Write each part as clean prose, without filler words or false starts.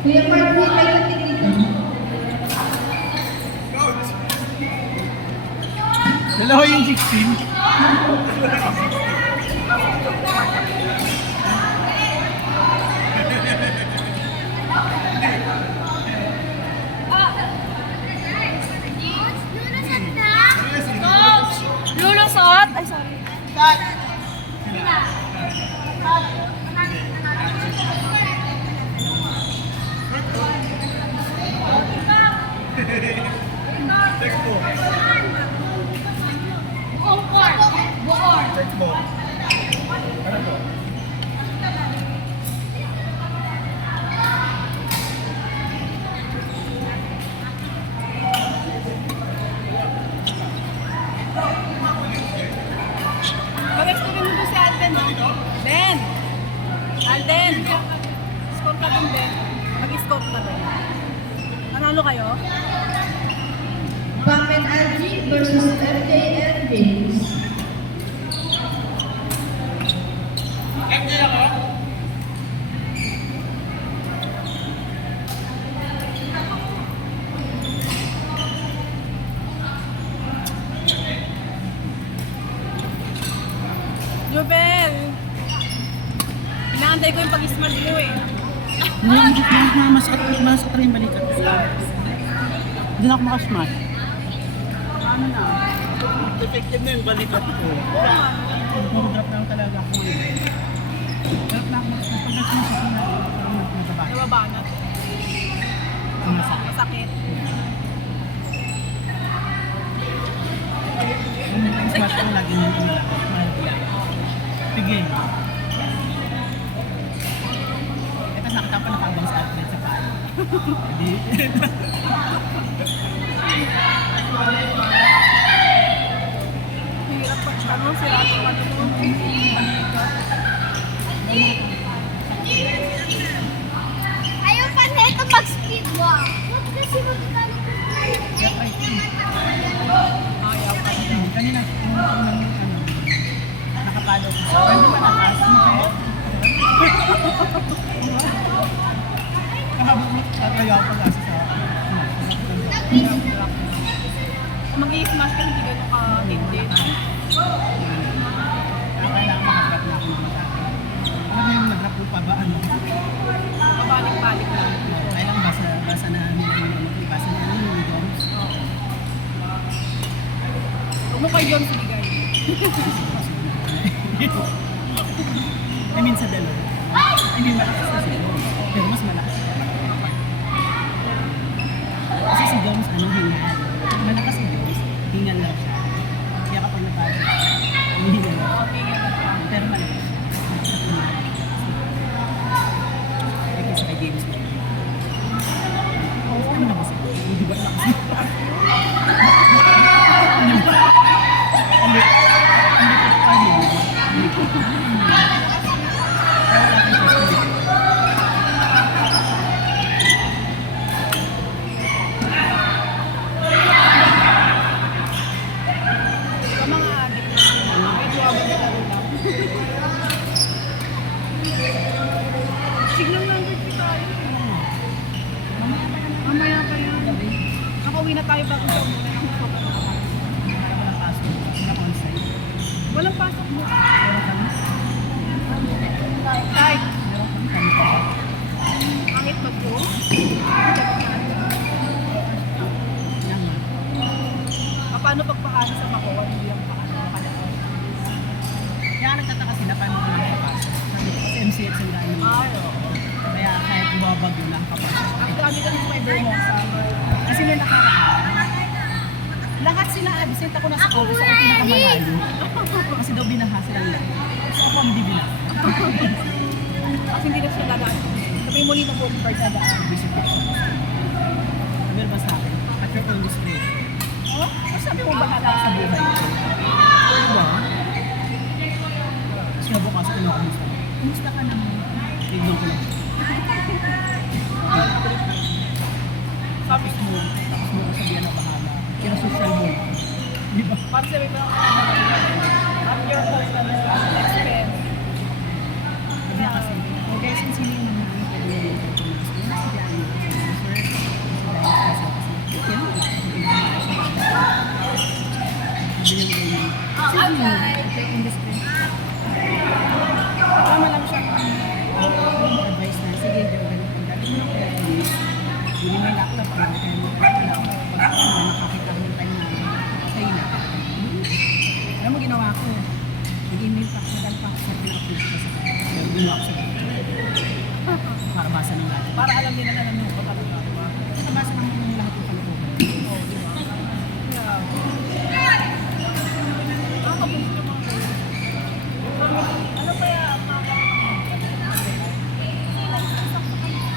Kuya Mark, may kating dito. Dalawa yung 16. Lulusot? Ay, sorry. Check mo. Ano po? Mag-explain mo doon si Alden, no? Ben! Alden! Score ka dun, Ben. Mag-score ka dun. Nanalo kayo? Pam and Algie versus FJ and James. Jubel! Inaantay ko yung pag-smash mo eh. Masakit rin yung balikat. Doon ako makasmash. Ano na? Effective na yung balikat ko. Mag-drop lang talaga ako ngayon. Drop na ako. Pag-smash ako na. Nababanat. Masakit. Smash ko lagi yung sige. Ito nakita pa nakabang sa outlet sa paan. Hindi. Hirap pag ano, sira yung ano mo. Ayaw pa nito mag-speed walk. Ba't kasi magkano ko? Ayaw pa. Kanina, nakapalo ko. Hindi pa nakas. Kahabot kaya ako pag-asa sa Mag-i-smash ka, hindi ganun ka-tindin. kailangan makagrap na ako ng mata. Alam mo yung nag-grap ko pa ba? Ano? Pabalik-balik lang. Kailangan basa na nila yung basa na yung doms. Huwag mo kay John sinigay. I mean sa dalawa. I mean malakas na si Doms. Pero mas malakas. Kasi si Doms ano hingal. Malakas si Doms. Hingal lang siya. Kaya kapag napalo, hingal lang. Pero malakas siya. Kaya kasi kay James mo. Ano na ba siya? Hindi ba lakas niya? Sa mga adik na medyo abang na laro lang. Signal number 3 tayo. Mamaya pa yan. Nakauwi na tayo bago sa muna ng walang pasok mo. Kahit angit mag-go. Paano pagpakaano sa Makoa? Hindi ang pakaano. Kaya nagtataka sila paano ko lang kapasok. Kasi MCX ang dami. Kaya kahit buwabago lang kapasok. Ang dami ka ng may Vermosa. Kasi may nakaraan. Lahat sila absent ako nasa office ako pinakamalalo. Kasi daw binaha sila lang. So ako hindi binaha. Kasi hindi na siya dadaan. Sabi mo nito po, card na daan. Visit ko. Sabi ba sa akin? At your own discretion. Oh? Sabi mo bahala ka sa buhay ko. Diba? Tapos nabukas ko na kumusta. Kumusta ka naman? Tignan ko lang. Sabi Tapos mo ko sabihan na bahala. Kaya social mo. Diba? Para sabi mo, I'm your husband. Expense. Sabi email pa, nadal pa sa pinaka-post ko sa kanya. Ginawa ko sa kanya. Para basa ng lahat. Para alam nila na namin kung paano ba. Kasi basa ng lahat ng kalukuhan. Oo, di ba? Kaya, nakakabuti yung mga kayo. Ano kaya ang mga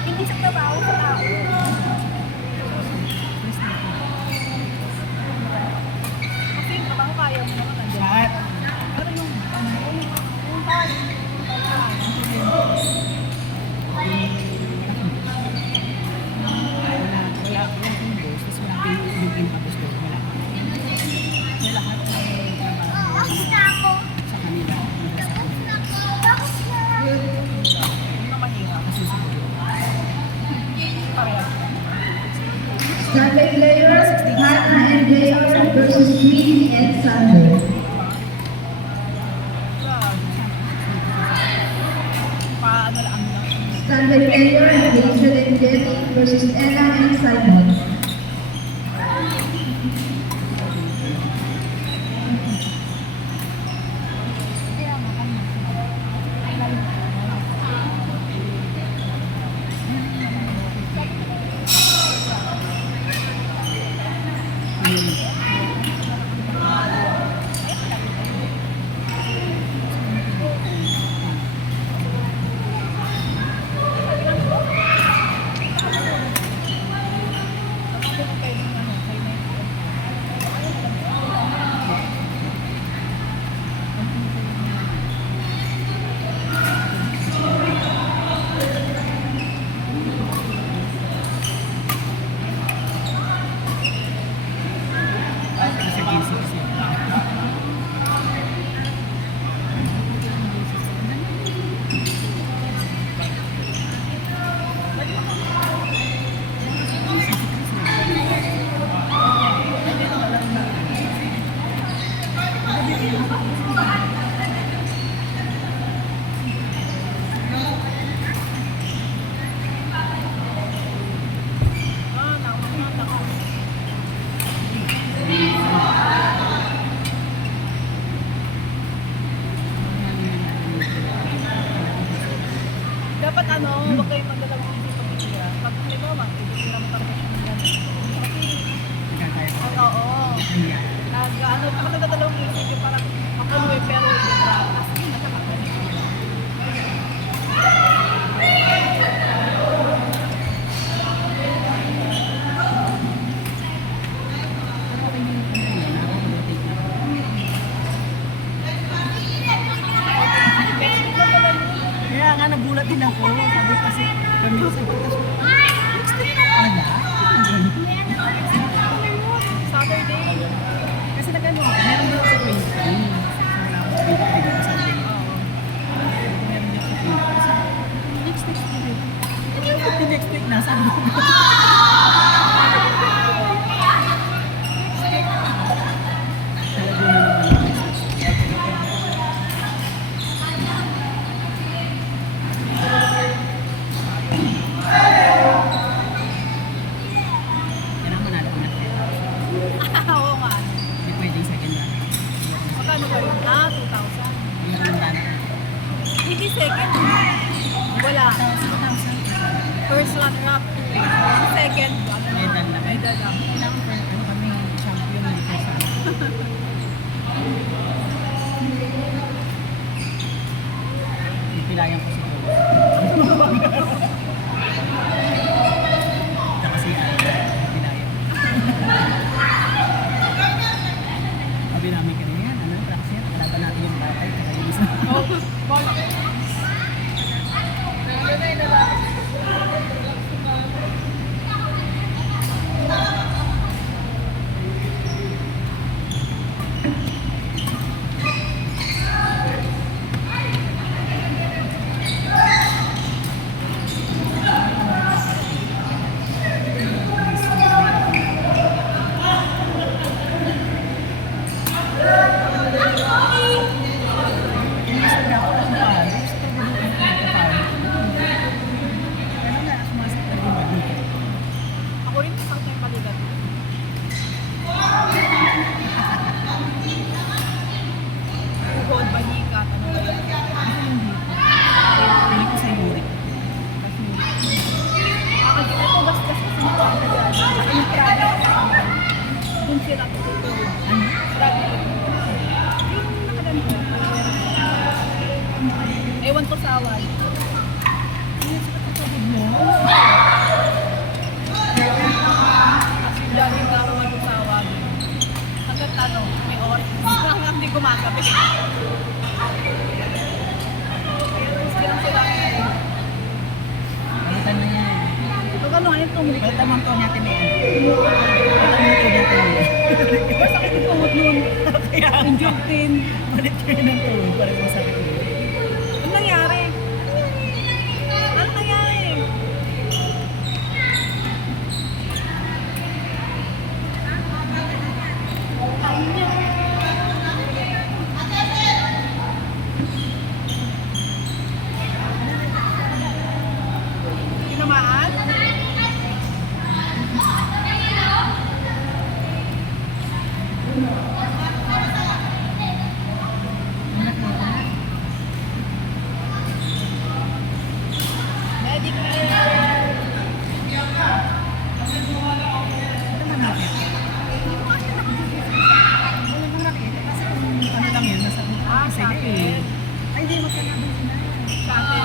hindi sa trabaho sa tao. Kasi yung trabaho kaya mo naman nandiyan. Lahat. Pero yung tayo, Wala akong boss, tapos wala akong yung pinaka-boss ko. Wala. Kaya lahat ng trabaho Tapos na ako. sa kanila, nila sa akin. Tapos na. yun na mahirap. Kasi sa kanila. Parehas. Sunday players, Hannah and Jayon versus Queenie and Sunday. Paano lang Sunday players, Hazel and Jenny versus Ella and Simon. Kasi busy kasi ako. dapat ano, huwag kayong magdalawang isip pag itira. Pag halimbawa, itira mo talaga siya ng gano'n. Kasi, oo. Ano, kapag nagdadalawang isip yung parang makaluwi pero itira. Kasi yun, nakakagaling. Kaya nga nagulat din ako. Sabi kasi kami sa pagkas. Next week na pala. Saturday. Kasi nagano ako. Meron daw sa 20. So wala akong 20 dito sa atin. Meron daw sa 20. Kasi next week na rin. Pati next week na. Sabi ko. Talaga naman. Kailangan manalo ko na. Oo nga. Hindi pwedeng second run. Magkano ba yun? 2,000. Hindi ko run. Hindi second. Wala. First runner-up. Second. Medal na. Medal lang. Kailangan pa ano kami champion ng first run. Pipilayan ko si Paul. Tsaka si Alda. Pipilayan. Sabi namin kanina yan. Ano yung tracks yan? Kalaban natin yung batay. Kaya yung isa. Oh, bola. Inis na ako kung paano. Ewan ko saway. Jogging ka ako mag-usawag. Hanggat ano, may oras. Hanggang hindi gumagabi. Kaya sila eh. Balitan na yan. Pag ano, ano tumulik? Balitan mo ang to natin na yan. Balitan mo yung to natin. Masakit yung tuhod nun. Kaya Yung joke din. balitan mo ng to. Para masakit mo. Ano nangyari? Ano nangyari? Tinamaan? Medicare. Ano lang yun, nasa sila eh. Ay, hindi, magkakabang sila. Sa atin.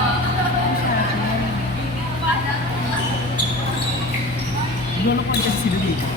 Lolo ko kasi sila dito.